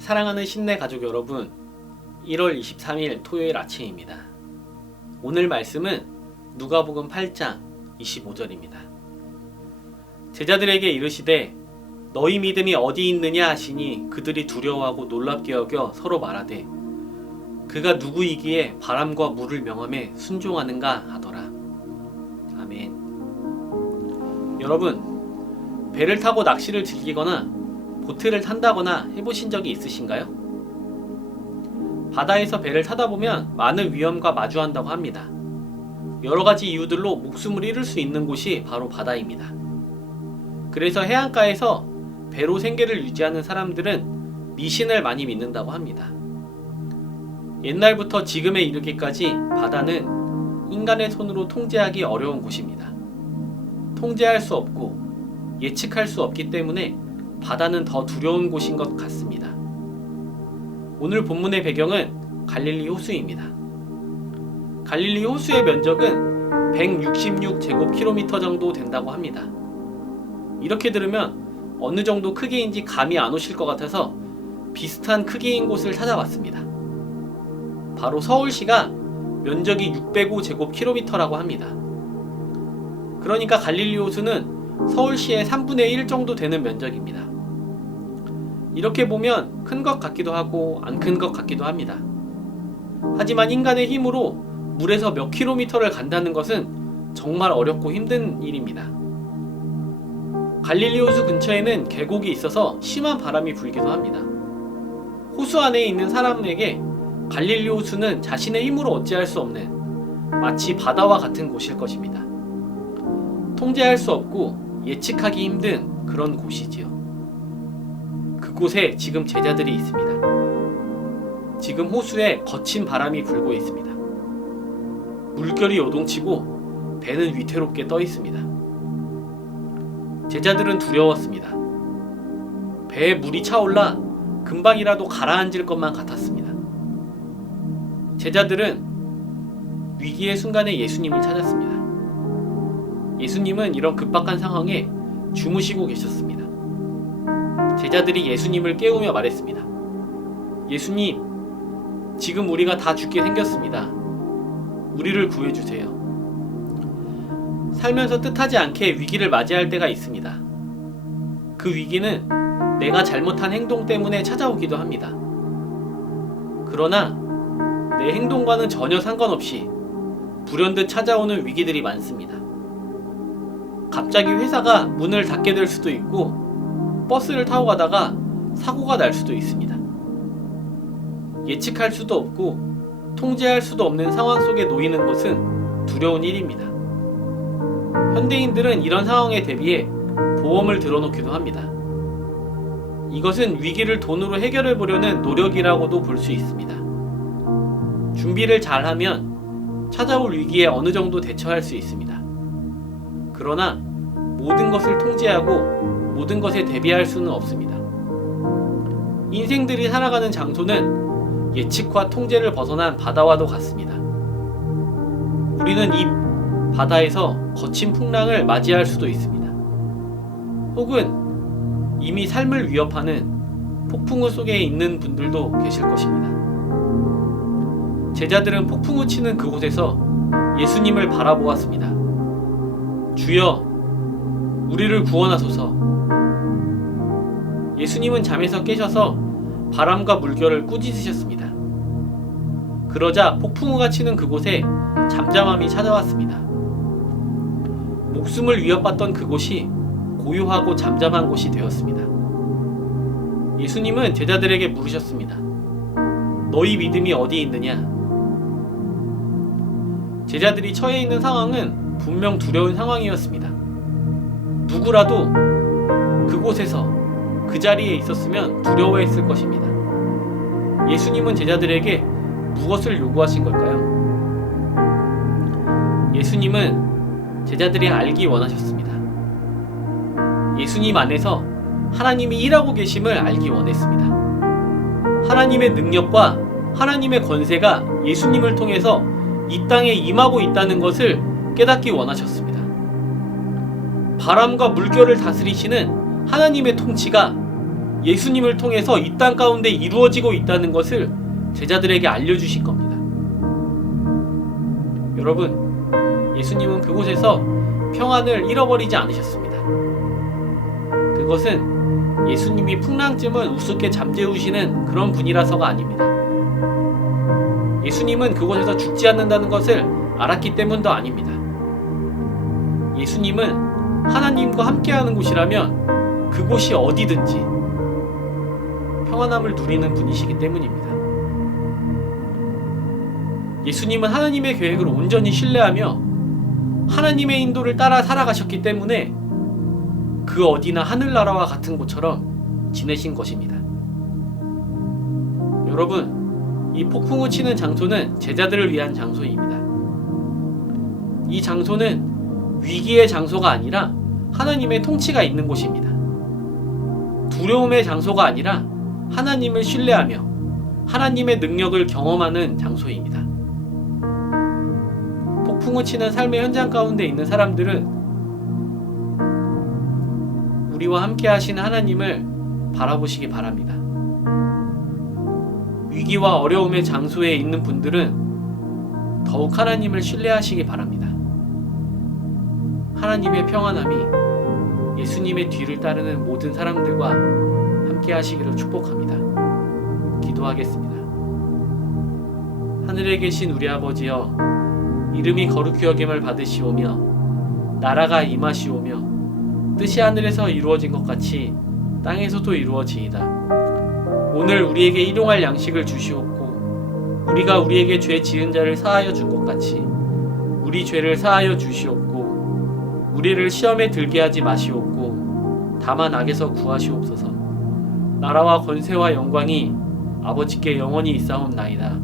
사랑하는 신내 가족 여러분, 1월 23일 토요일 아침입니다. 오늘 말씀은 누가복음 8장 25절입니다. 제자들에게 이르시되 너희 믿음이 어디 있느냐 하시니 그들이 두려워하고 놀랍게 여겨 서로 말하되 그가 누구이기에 바람과 물을 명함에 순종하는가 하더라. 아멘. 여러분, 배를 타고 낚시를 즐기거나 보트를 탄다거나 해보신 적이 있으신가요? 바다에서 배를 타다 보면 많은 위험과 마주한다고 합니다. 여러 가지 이유들로 목숨을 잃을 수 있는 곳이 바로 바다입니다. 그래서 해안가에서 배로 생계를 유지하는 사람들은 미신을 많이 믿는다고 합니다. 옛날부터 지금에 이르기까지 바다는 인간의 손으로 통제하기 어려운 곳입니다. 통제할 수 없고 예측할 수 없기 때문에 바다는 더 두려운 곳인 것 같습니다. 오늘 본문의 배경은 갈릴리 호수입니다. 갈릴리 호수의 면적은 166제곱킬로미터 정도 된다고 합니다. 이렇게 들으면 어느 정도 크기인지 감이 안 오실 것 같아서 비슷한 크기인 곳을 찾아봤습니다. 바로 서울시가 면적이 605제곱킬로미터라고 합니다. 그러니까 갈릴리 호수는 서울시의 3분의 1 정도 되는 면적입니다. 이렇게 보면 큰 것 같기도 하고 안 큰 것 같기도 합니다. 하지만 인간의 힘으로 물에서 몇 킬로미터를 간다는 것은 정말 어렵고 힘든 일입니다. 갈릴리 호수 근처에는 계곡이 있어서 심한 바람이 불기도 합니다. 호수 안에 있는 사람에게 갈릴리 호수는 자신의 힘으로 어찌할 수 없는 마치 바다와 같은 곳일 것입니다. 통제할 수 없고 예측하기 힘든 그런 곳이지요. 그곳에 지금 제자들이 있습니다. 지금 호수에 거친 바람이 불고 있습니다. 물결이 요동치고 배는 위태롭게 떠 있습니다. 제자들은 두려웠습니다. 배에 물이 차올라 금방이라도 가라앉을 것만 같았습니다. 제자들은 위기의 순간에 예수님을 찾았습니다. 예수님은 이런 급박한 상황에 주무시고 계셨습니다. 제자들이 예수님을 깨우며 말했습니다. 예수님, 지금 우리가 다 죽게 생겼습니다. 우리를 구해주세요. 살면서 뜻하지 않게 위기를 맞이할 때가 있습니다. 그 위기는 내가 잘못한 행동 때문에 찾아오기도 합니다. 그러나 내 행동과는 전혀 상관없이 불현듯 찾아오는 위기들이 많습니다. 갑자기 회사가 문을 닫게 될 수도 있고 버스를 타고 가다가 사고가 날 수도 있습니다. 예측할 수도 없고 통제할 수도 없는 상황 속에 놓이는 것은 두려운 일입니다. 현대인들은 이런 상황에 대비해 보험을 들어놓기도 합니다. 이것은 위기를 돈으로 해결해 보려는 노력이라고도 볼 수 있습니다. 준비를 잘하면 찾아올 위기에 어느 정도 대처할 수 있습니다. 그러나 모든 것을 통제하고 모든 것에 대비할 수는 없습니다. 인생들이 살아가는 장소는 예측과 통제를 벗어난 바다와도 같습니다. 우리는 이 바다에서 거친 풍랑을 맞이할 수도 있습니다. 혹은 이미 삶을 위협하는 폭풍우 속에 있는 분들도 계실 것입니다. 제자들은 폭풍우 치는 그곳에서 예수님을 바라보았습니다. 주여, 우리를 구원하소서. 예수님은 잠에서 깨셔서 바람과 물결을 꾸짖으셨습니다. 그러자 폭풍우가 치는 그곳에 잠잠함이 찾아왔습니다. 목숨을 위협받던 그곳이 고요하고 잠잠한 곳이 되었습니다. 예수님은 제자들에게 물으셨습니다. 너희 믿음이 어디 있느냐? 제자들이 처해 있는 상황은 분명 두려운 상황이었습니다. 누구라도 그곳에서 그 자리에 있었으면 두려워했을 것입니다. 예수님은 제자들에게 무엇을 요구하신 걸까요? 예수님은 제자들이 알기 원하셨습니다. 예수님 안에서 하나님이 일하고 계심을 알기 원했습니다. 하나님의 능력과 하나님의 권세가 예수님을 통해서 이 땅에 임하고 있다는 것을 깨닫기 원하셨습니다. 바람과 물결을 다스리시는 하나님의 통치가 예수님을 통해서 이 땅 가운데 이루어지고 있다는 것을 제자들에게 알려주신 겁니다. 여러분, 예수님은 그곳에서 평안을 잃어버리지 않으셨습니다. 그것은 예수님이 풍랑쯤은 우습게 잠재우시는 그런 분이라서가 아닙니다. 예수님은 그곳에서 죽지 않는다는 것을 알았기 때문도 아닙니다. 예수님은 하나님과 함께하는 곳이라면 그곳이 어디든지 평안함을 누리는 분이시기 때문입니다. 예수님은 하나님의 계획을 온전히 신뢰하며 하나님의 인도를 따라 살아가셨기 때문에 그 어디나 하늘나라와 같은 곳처럼 지내신 것입니다. 여러분, 이 폭풍우 치는 장소는 제자들을 위한 장소입니다. 이 장소는 위기의 장소가 아니라 하나님의 통치가 있는 곳입니다. 두려움의 장소가 아니라 하나님을 신뢰하며 하나님의 능력을 경험하는 장소입니다. 폭풍우 치는 삶의 현장 가운데 있는 사람들은 우리와 함께 하시는 하나님을 바라보시기 바랍니다. 위기와 어려움의 장소에 있는 분들은 더욱 하나님을 신뢰하시기 바랍니다. 하나님의 평안함이 예수님의 뒤를 따르는 모든 사람들과 함께 하시기를 축복합니다. 기도하겠습니다. 하늘에 계신 우리 아버지여, 이름이 거룩히 여김을 받으시오며 나라가 임하시오며 뜻이 하늘에서 이루어진 것 같이 땅에서도 이루어지이다. 오늘 우리에게 일용할 양식을 주시옵고 우리가 우리에게 죄 지은 자를 사하여 준 것 같이 우리 죄를 사하여 주시옵고 우리를 시험에 들게 하지 마시옵고 다만 악에서 구하시옵소서. 나라와 권세와 영광이 아버지께 영원히 있사옵나이다.